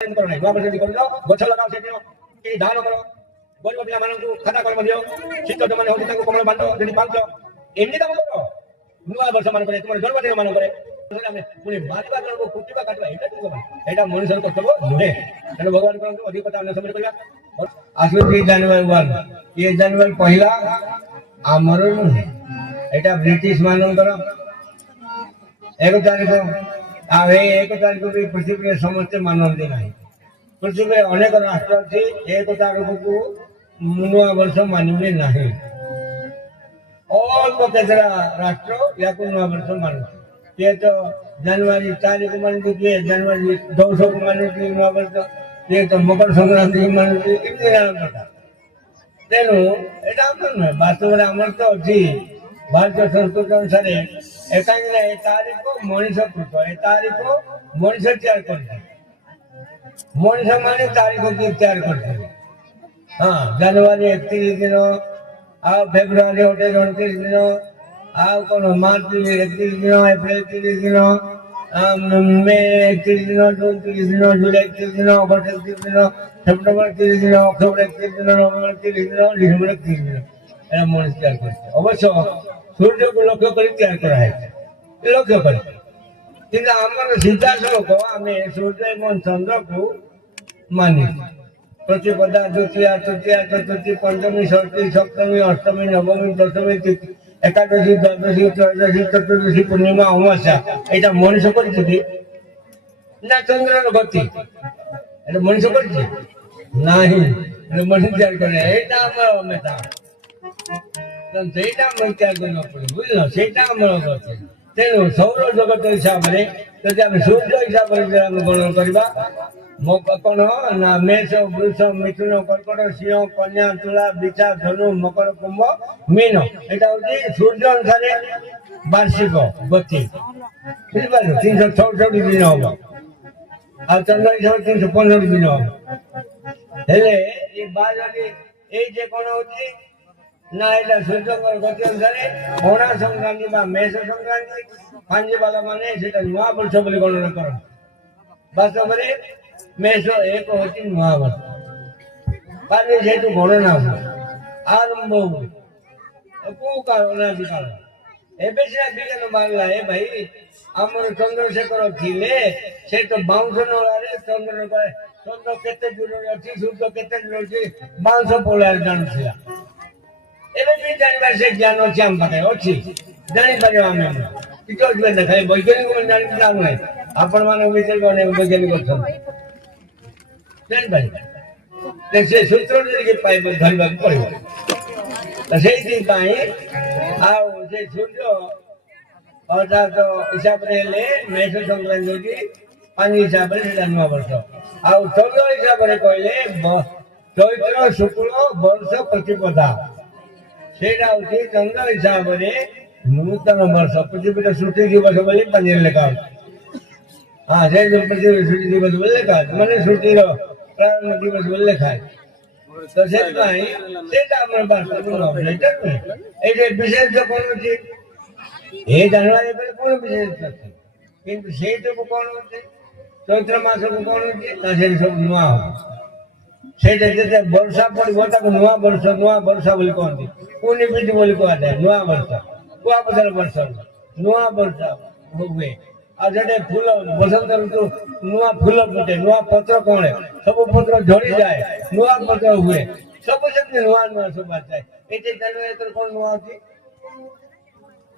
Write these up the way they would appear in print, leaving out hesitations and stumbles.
କର ନାହିଁ ନୂଆ ବର୍ଷ କରୁଛ ଗଛ ଲଗାଅ ସେଠି କି ଦାନ କର ଗରିବ ପିଲାମାନଙ୍କୁ ଖାତା କର୍ମ ଦିଅ ଶୀତ ଯୋଉମାନେ ହଉଛି ତାଙ୍କୁ କମଳ ବାଣ୍ଟ ଯଦି ପାଉଛ ଏମିତି କାମ କର ନୂଆ ବର୍ଷ ମାନଙ୍କରେ ତୁମର ଜନ୍ମଦିନ ମାନଙ୍କରେ ଆମେ ପୁଣି ମାରିବା ଜଣକୁ କୁଟିବା କାଟିବା ଏଇଟା ଠିକ ହବନି ଏଇଟା ମଣିଷର କର୍ତ୍ତବ୍ୟ ନୁହେଁ ତେଣୁ ଭଗବାନ କରନ୍ତୁ ଅଧିକ କଥା ଅନ୍ୟ ସମୟରେ କରିବା ଆସୁଛି ଜାନୁଆରୀ 1 ଏ ଜାନୁଆରୀ ପହିଲା ଆମର ନୁହେଁ ଏଇଟା ବ୍ରିଟିଶ ମାନଙ୍କର 1 ତାରିଖ ଆଉ ଏଇ 1 ତାରିଖ ବି ପୃଥିବୀରେ ସମସ୍ତେ ମାନନ୍ତି ନାହିଁ ପୃଥିବୀରେ ଅନେକ ରାଷ୍ଟ୍ର ଅଛି 1 ତାରିଖକୁ ନୂଆ ବର୍ଷ ମାନିବେ ନାହିଁ ଅଳ୍ପ କେତେଟା ରାଷ୍ଟ୍ର ୟାକୁ ନୂଆ ବର୍ଷ ମାନନ୍ତି କିଏ ତ ଜାନୁଆରୀ 4 କୁ ମାନନ୍ତି କିଏ ଜାନୁଆରୀ 10 କୁ ମାନନ୍ତି ନୂଆ ବର୍ଷ କିଏ ତ ମକର ସଂକ୍ରାନ୍ତି ମାନନ୍ତି ଏମିତି ନାନା ପ୍ରକାର ତେଣୁ ଏଇଟା ଆମର ନୁହେଁ ବାସ୍ତବରେ ଆମର ତ ଅଛି ଭାରତୀୟ ସଂସ୍କୃତି ଅନୁସାରେ କାହିଁକି ନା ଏ ତାରିଖ ମଣିଷ କୃତ ଏ ତାରିଖ ମଣିଷ ତିଆରି କରିଥାଏ ମଣିଷ ମାନେ ତାରିଖ କିଏ ତିଆରି କରିଥିଲେ ହଁ ଜାନୁଆରୀ 31 ଦିନ ଆଉ ଫେବୃଆରୀ 29 ଦିନ ଆଉ କଣ ମାର୍ଚ୍ଚ 31 ଦିନ ଏପ୍ରିଲ 30 ଦିନ ମେ 31 ଦିନ ଜୁନ 30 ଦିନ ଜୁଲାଇ 30 ଦିନ ଅଗଷ୍ଟ 31 ଦିନ ସେପ୍ଟେମ୍ବର 30 ଦିନ ଅକ୍ଟୋବର 31 ଦିନ ନଭେମ୍ବର 30 ଦିନ ଡିସେମ୍ବର 30 ଦିନ এটা মଣିଷ ତିଆରି କରିছে ଅବଶ୍ୟ ସୂର୍ଯ୍ୟକୁ ଲକ୍ଷ୍ୟ କରି ତିଆରି କରାହେଇଛି ଲକ୍ଷ୍ୟ କରି କିନ୍ତୁ ଆମର ସିଧାସଳଖ ଆମେ ସୂର୍ଯ୍ୟ ଏବଂ ଚନ୍ଦ୍ରକୁ ମାନିଛୁ ପ୍ରତିପଦା ଦ୍ୱିତୀୟା ତୃତୀୟା ଚତୁର୍ଥୀ ପଞ୍ଚମୀ ଷଷ୍ଠୀ ସପ୍ତମୀ ଅଷ୍ଟମୀ ନବମୀ ଦଶମୀ ଏକାଦଶୀ ଦ୍ୱାଦଶୀ ତ୍ରୟୋଦଶୀ ଚତୁର୍ଦଶୀ ପୂର୍ଣ୍ଣିମା ଅମାବାସ୍ୟା ଏଇଟା ମଣିଷ କରିଛି କି ନା ଚନ୍ଦ୍ରର ଗତି এটা ମଣିଷ କରିଛି ନାହିଁ ମଣିଷ ତିଆରି କରେ ଏଇଟା ଆମର ମେଧା ସେଇଟା ଆମର ତିଆରି କରିବାକୁ ପଡିବ ବୁଝିଲ ସେଇଟା ଆମର ଅଛି ତେଣୁ ସୌର ଜଗତ ହିସାବରେ ଯଦି ଆମେ ସୂର୍ଯ୍ୟ ହିସାବରେ ଆମେ ଗଣନା କରିବା କଣ ନା ମେଷ ବୃଷ ମିଥୁନ କର୍କଟ ସିଂହ କନ୍ୟା ତୁଳା ବିଛା ଧନୁ ମକର କୁମ୍ଭ ମୀନ ଏଇଟା ହଉଛି ସୂର୍ଯ୍ୟ ଅନୁସାରେ ବାର୍ଷିକ ଗତି ବୁଝିପାରିଲ 366 ଦିନ ହବ ଆଉ ଚନ୍ଦ୍ର ହିସାବରେ 315 ଦିନ ହବ ହେଲେ ଏ ବାରରେ ଏଇ ଯେ କଣ ହଉଛି ନା ଏଇଟା ସୂର୍ଯ୍ୟଙ୍କର ଗତି ଅନୁସାରେ ପଣା ସଂକ୍ରାନ୍ତି ବା ମେଷ ସଂକ୍ରାନ୍ତି ପାଞ୍ଜିବାଲା ମାନେ ସେଟା ନୂଆ ବର୍ଷ ବୋଲି ଗଣନା କରନ୍ତି ବାସ୍ତବରେ ମେଷ 1 ହଉଛି ନୂଆ ବର୍ଷ ପାଞ୍ଜି ଯେହେତୁ ଗଣନା ହୁଏ ଆରମ୍ଭ ହୁଏ କୋଉ କାରଣ ଏବେ ସିନା ବିଜ୍ଞାନ ବାହାରିଲା ଏ ଭାଇ ଆମର ଚନ୍ଦ୍ରଶେଖର ଥିଲେ ସେ ତ ବାଉଁଶ ନଳାରେ ଚନ୍ଦ୍ର କେତେ ଦୂରରେ ଅଛି ସୂର୍ଯ୍ୟ କେତେ ଦୂରରେ ଅଛି ବାଉଁଶ ପୋଳାରେ ଜାଣୁଥିଲା ଏବେ ବି ଜାଣିବାର ସେ ଜ୍ଞାନ ଅଛି ଆମ ପାଖରେ ଅଛି ଜାଣିପାରିବା ଆମେ କିଛି ଅସୁବିଧା ନାହିଁ ଖାଲି ବୈଜ୍ଞାନିକ ଜାଣିବା ନୁହେଁ ଆପଣ ମାନଙ୍କ ଭିତରେ ଅନେକ ବୈଜ୍ଞାନିକ ଅଛନ୍ତି ଜାଣିପାରିବେ ସେ ସୂତ୍ରରେ ଟିକେ ଧରିବାକୁ ପଡିବ ସେଇଥିପାଇଁ ଆଉ ସେ ସୂର୍ଯ୍ୟ ଅର୍ଥାତ ହିସାବରେ ହେଲେ ମେଷ ସଂକ୍ରାନ୍ତି ହଉଛି ପାଞ୍ଜି ହିସାବରେ ସେଟା ନୂଆ ବର୍ଷ ଆଉ ଚନ୍ଦ୍ର ହିସାବରେ କହିଲେ ଚୈତ୍ର ଶୁକ୍ଳ ବର୍ଷ ପ୍ରତିପଦା ସେଇଟା ହଉଛି ଚନ୍ଦ୍ର ହିସାବରେ ନୂତନ ବର୍ଷ ପୃଥିବୀର ସୃଷ୍ଟି ଦିବସ ବୋଲି ପାଞ୍ଜିରେ ଲେଖା ହଉଛି ହଁ ସେ ପୃଥିବୀର ସୃଷ୍ଟି ଦିବସ ବୋଲି ଲେଖା ଅଛି ମାନେ ସୃଷ୍ଟିର ପ୍ରାରମ୍ଭ ଦିବସ ବୋଲି ଲେଖା ଅଛି ତ ସେଥିପାଇଁ ସେଇଟା ଆମର ବାସ୍ତବ ଏଇଟା ନୁହେଁ ଏଇଟା ବିଶେଷ କଣ ଅଛି ଏ ଜାନୁଆରୀ ପରେ କଣ ବିଶେଷ ଅଛି କିନ୍ତୁ ସେଇଟାକୁ କଣ ଅଛି ଚୈତ୍ର ମାସକୁ କଣ ଅଛି ନା ସେଠି ସବୁ ନୂଆ ହବ ସେଇଟା ଯେତେ ବର୍ଷା ପଡିବ ତାକୁ ନୂଆ ବର୍ଷା ବୋଲି କହନ୍ତି ପୁଣି ବିଧି ବୋଲି କୁହାଯାଏ ନୂଆ ବର୍ଷ କୁଆପଥର ବର୍ଷ ନୂଆ ବର୍ଷ ହୁଏ ଆଉ ସେଠି ଫୁଲ ବସନ୍ତ ଋତୁ ନୂଆ ଫୁଲ ଫୁଟେ ନୂଆ ପତ୍ର କଅଁଳେ ସବୁ ପତ୍ର ଝଡ଼ିଯାଏ ନୂଆ ପତ୍ର ହୁଏ ସବୁ ସେମିତି ନୂଆ ସବୁ ଆସିଥାଏ ଏଠି ଜାନୁଆରୀ କଣ ନୂଆ ଅଛି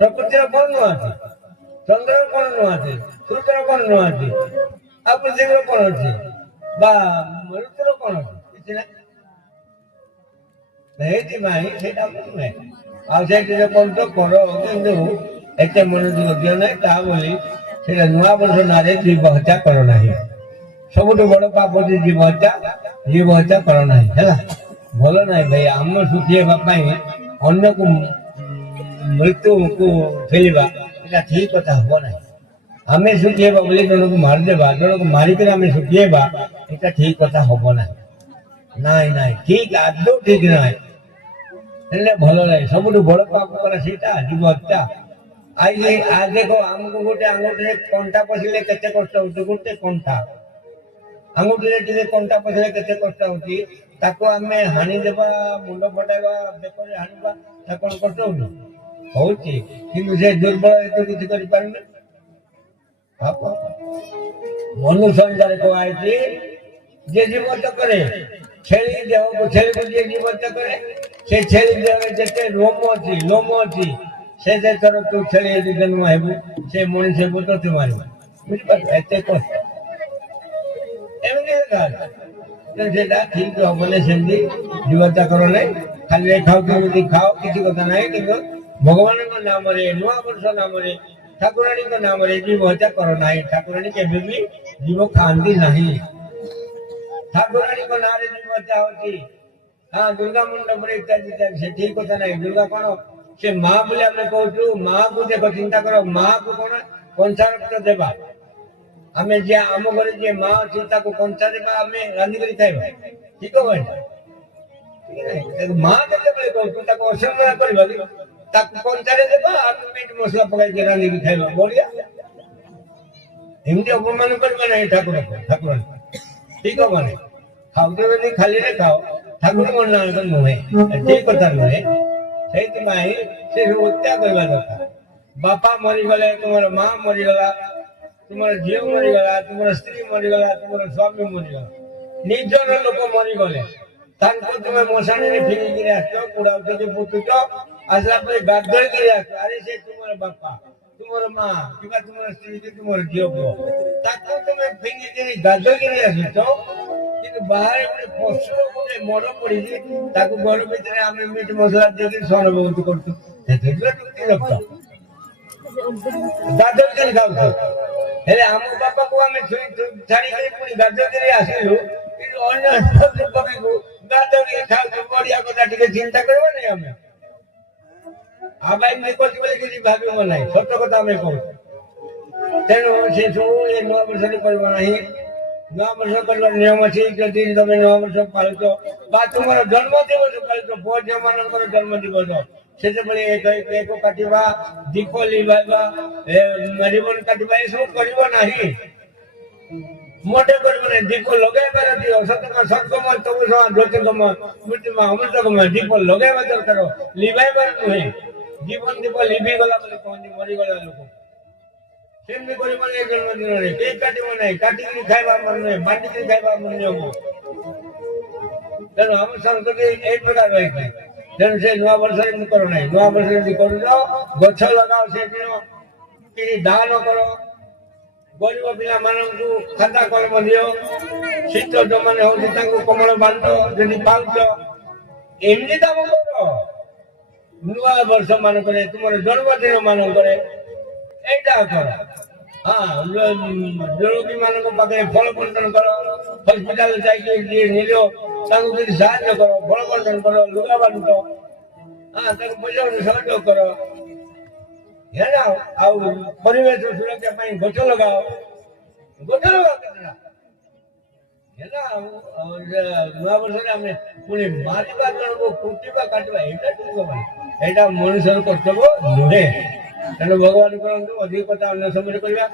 ପ୍ରକୃତିର କଣ ନୂଆ ଅଛି ଚନ୍ଦ୍ରର କଣ ନୂଆ ଅଛି ସୂର୍ଯ୍ୟର କଣ ନୂଆ ଅଛି ଆଉ ପୃଥିବୀର କଣ ଅଛି ବା ଋତୁର କଣ ଅଛି କିଛି ନାହିଁ ସେଇଥିପାଇଁ ସେଇଟା ନୁହେଁ ଆଉ ସେଇଠି କଣ କର କିନ୍ତୁ ଏତେ ମନୋଯୋଗ ଦିଅ ନାହିଁ ତାହା ବୋଲି ସେଇଟା ନୂଆ ବର୍ଷ ନାଁରେ ଜୀବ ହତ୍ୟା କର ନାହିଁ ସବୁଠୁ ବଡ ପାପ ହଉଛି ଜୀବ ହତ୍ୟା କର ନାହିଁ ହେଲା ଭଲ ନାହିଁ ଭାଇ ଆମ ସୁଖୀ ହେବା ପାଇଁ ଅନ୍ୟକୁ ମୃତ୍ୟୁକୁ ଫେରିବା ଏଇଟା ଠିକ କଥା ହବ ନାହିଁ ଆମେ ସୁଖୀ ହେବା ବୋଲି ଜଣକୁ ମାରିଦେବା ଜଣକୁ ମାରିକରି ଆମେ ସୁଖୀ ହେବା ଏଇଟା ଠିକ କଥା ହବ ନାହିଁ ନାଇଁ ଠିକ ଆଦୌ ଠିକ ନାହିଁ ହେଲେ ଭଲ ଲାଗେ ସବୁଠୁ ବଡ ପାପ କରେ ସେଇଟା ଜୀବ ହତ୍ୟା ଦେଖ ଆମକୁ ଗୋଟେ ଆଙ୍ଗୁଠିରେ କଣ୍ଟା ପଶିଲେ କେତେ କଷ୍ଟ ହଉଛି ଗୋଟେ କଣ୍ଟା ଆଙ୍ଗୁଠିରେ ଟିକେ କଣ୍ଟା ପଶିଲେ କେତେ କଷ୍ଟ ହଉଛି, ତାକୁ ଆମେ ହାଣି ଦେବା, ମୁଣ୍ଡ ଫଟାଇବା, ବେକରେ ହାଣିବା, ତା କଣ କଷ୍ଟ ହଉନି? ହଉଛି, କିନ୍ତୁ ସେ ଦୁର୍ବଳ ଏତେ କିଛି କରିପାରୁନି। ମନୁଷ୍ୟରେ କୁହାଯାଇଛି ଯେ ଜୀବତ କରେ ଛେଳି ଦେହକୁ, ଛେଳିକୁ ଯିଏ ଜୀବତ କରେ, ସେ ଛେଳି ଦେହରେ ଯେତେ ଲୋମ ଅଛି ସେ ଥର ତୁ ଛେଳି ଯଦି ଜନ୍ମ ହେବୁ, ସେ ମଣିଷ ହେବୁ ତ ତୁ ମାରିବୁ। ବୁଝିପାରୁଛ? ଏତେ କଷ୍ଟ। ଏମିତି ସେଟା ଠିକ ହବନି। ସେମିତି ଜୀବତା କର ନାହିଁ, ଖାଲି ଖାଉ କେମିତି ଖାଅ, କିଛି କଥା ନାହିଁ, କିନ୍ତୁ ଭଗବାନଙ୍କ ନାମରେ, ନୂଆ ବର୍ଷ ନାମରେ, ଠାକୁରାଣୀଙ୍କ ନାମରେ ଜୀବ ହତ୍ୟା କର ନାହିଁ। ଠାକୁରାଣୀ କେବେ ବି ଜୀବ ଖାଆନ୍ତି ନାହିଁ। ଠାକୁରାଣୀଙ୍କ ନାଁରେ ଜୀବ ହତ୍ୟା ହଉଛି। ହଁ, ଦୁର୍ଗା ମଣ୍ଡପରେ ଇତ୍ୟାଦି ଇତ୍ୟାଦି, ସେ ଠିକ କଥା ନାହିଁ। ଦୁର୍ଗା କଣ ସେ ମା ବୋଲି ଆମେ କହୁଛୁ। ମାକୁ ଦେଖ, ଚିନ୍ତା କର, ମାକୁ କଣ କଂସାର ଦେବା। ଆମେ ଯିଏ ଆମ ଘରେ ଯିଏ ମା ଅଛି ତାକୁ କଂସା ଦେବା, ଆମେ ରାନ୍ଧିକରି ଖାଇବା, ଠିକ ହବ? ମା କେତେବେଳେ କହୁଛୁ ତାକୁ ଅସମ୍ମାନ କରିବା କି? ତାକୁ କଞ୍ଚାରେ ଦେବା, ଆମେ ମିଟ୍ ମସଲା ପକାଇକି ରାନ୍ଧିକି ଖାଇବା, ବଢିଆ। ଏମିତି ଅପମାନ କରିବା ନାହିଁ ଠାକୁରଙ୍କୁ, ଠାକୁରାଣୀ, ଠିକ ହବ ନାହିଁ। ଖାଉଛ ଯଦି ଖାଲିରେ ଖାଅ, ଠାକୁରଙ୍କ ନାଁ ନୁହେଁ, ଠିକ କଥା ନୁହେଁ। ସେଇଥିପାଇଁ ସେ ହତ୍ୟା କରିବା ଦରକାର। ବାପା ମରିଗଲେ, ତୁମର ମା ମରିଗଲା, ତୁମର ଝିଅ ମରିଗଲା, ତୁମର ସ୍ତ୍ରୀ ମରିଗଲା, ତୁମର ସ୍ୱାମୀ ମରିଗଲା, ନିଜର ଲୋକ ମରିଗଲେ, ତାଙ୍କୁ ତୁମେ ମଶାଣିରେ ଫିଙ୍ଗିକିରି ଆସୁଛ, କୁଡାଉଛ କି ପୁତୁଛ, ଆସିଲା ପରେ ଗାଧୋଇକିରି ଆସୁଛ। ଆରେ ସେ ତୁମର ବାପା, ତୁମର ମା, କିମ୍ବା ତୁମର ସ୍ତ୍ରୀ କି ତୁମର ଝିଅ ପୁଅ, ତାକୁ ତୁମେ ଫିଙ୍ଗିକିରି ଗାଧୋଇକିରି ଆସୁଛ, କିନ୍ତୁ ବାହାରେ ଗୋଟେ ପଶୁ ଗୋଟେ ମର ପଡିଛି, ତାକୁ ଘର ଭିତରେ ଆମେ ମିଟ୍ ମସଲା ଦେଇକି ସ୍ୱର ବହୁତ କରୁଛୁ। ସେଥିରେ ଯୁକ୍ତି ରଖ, ଗାଧୋଇକିରି ଖାଉଛୁ। ହେଲେ ଆମ ବାପାକୁ ଆମେ ଛାଡିକିରି ପୁଣି ଗାଧୋଇକିରି ଆସିଲୁ, କିନ୍ତୁ ଅନ୍ୟ ପକ୍ଷୀକୁ ଗାଧୋଇକିରି ଖାଉଛୁ, ବଢିଆ କଥା। ଟିକେ ଚିନ୍ତା କରିବ ନାହିଁ ଆମେ? ଆମେ ଏମିତି କରୁଛୁ ବୋଲି କିଛି ଭାବିବ ନାହିଁ, ସତ କଥା ଆମେ କହୁଛୁ। ତେଣୁ ସେ ସବୁ ଏ ନୂଆ ବର୍ଷରେ କରିବ ନାହିଁ। ନୂଆ ବର୍ଷ କରିବାର ନିୟମ ଅଛି। ଯଦି ତମେ ନୂଆ ବର୍ଷ ପାଳୁଛ ବା ତୁମର ଜନ୍ମ ଦିବସ ପାଳୁଛ, ପୁଅ ଝିଅ ମାନଙ୍କର ଜନ୍ମ ଦିବସ, ସେତେବେଳେ କେକ କାଟିବା, ଦୀପ ଲିଭାଇବା, ରିବନ କାଟିବା, ଏସବୁ କରିବ ନାହିଁ। ମୋଟେ କରିବ ନାହିଁ। ଦୀପ ଲଗାଇବାର ଦିଅ, ସତ୍କମ ତମସ ଜ୍ୟୋତିର୍ଗମ ମୃତ୍ୟୁମା ଅମୃତଗମ, ଦୀପ ଲଗାଇବା ଦରକାର, ଲିଭାଇବାର ନୁହେଁ। ଜୀବନ ଦୀପ ଲିଭି ଗଲା ବୋଲି କହନ୍ତି, ମରିଗଲା ଲୋକ। ସେମିତି କରିବ ନାହିଁ। ଜନ୍ମଦିନରେ କେକ୍ କାଟିବ ନାହିଁ, କାଟିକିରି ଖାଇବା ଆମର ନୁହେଁ, ବାଣ୍ଟିକିରି ଖାଇବା ଆମର ନିୟମ। ତେଣୁ ଆମ ସଂସ୍କୃତି ଏଇ ପ୍ରକାର ରହିଛି। ତେଣୁ ସେ ନୂଆ ବର୍ଷରେ ଏମିତି କର ନାହିଁ। ନୂଆ ବର୍ଷରେ ଏମିତି କରୁଛ, ଗଛ ଲଗାଅ, ସେଦିନ କିଛି ଦାନ କର, ଗରିବ ପିଲାମାନଙ୍କୁ ଖାତା କଲମ ଦିଅ, ଶୀତ ଯୋଉମାନେ ହଉଛି ତାଙ୍କୁ କମଳ ବାଣ୍ଟ ଯଦି ପାଉଛ, ଏମିତି କାମ କର। ନୂଆ ବର୍ଷ ମାନଙ୍କରେ, ତୁମର ଜନ୍ମଦିନ ମାନଙ୍କରେ ଏଇଟା କର। ହଁ, ରୋଗୀ ମାନଙ୍କ ପାଖରେ ଫଳ ବଣ୍ଟନ କର, ହସ୍ପିଟାଲ ଯାଇକି ଯିଏ ନିଜ ତାଙ୍କୁ ଯଦି ସାହାଯ୍ୟ କର, ଫଳ ବଣ୍ଟନ କର, ଲୁଗା ବାଣ୍ଟ, ହଁ, ତାକୁ ପଇସା ସହଯୋଗ କର। ହେଲା, ଆଉ ପରିବେଶ ସୁରକ୍ଷା ପାଇଁ ଗଛ ଲଗାଅ, ଗଛ ଲଗାଅ କେତେଟା ହେଲା। ନୂଆ ବର୍ଷରେ ଆମେ ପୁଣି ମାରିବା ଜଣକୁ, କୁଟିବା, କାଟିବା, ଏଇଟା ଠିକ ହବନି। ଏଇଟା ମଣିଷର କର୍ତ୍ତବ୍ୟ ନୁହେଁ। ତେଣୁ ଭଗବାନ କରନ୍ତୁ ଅଧିକ କଥା ଅନ୍ୟ ସମୟରେ କରିବା।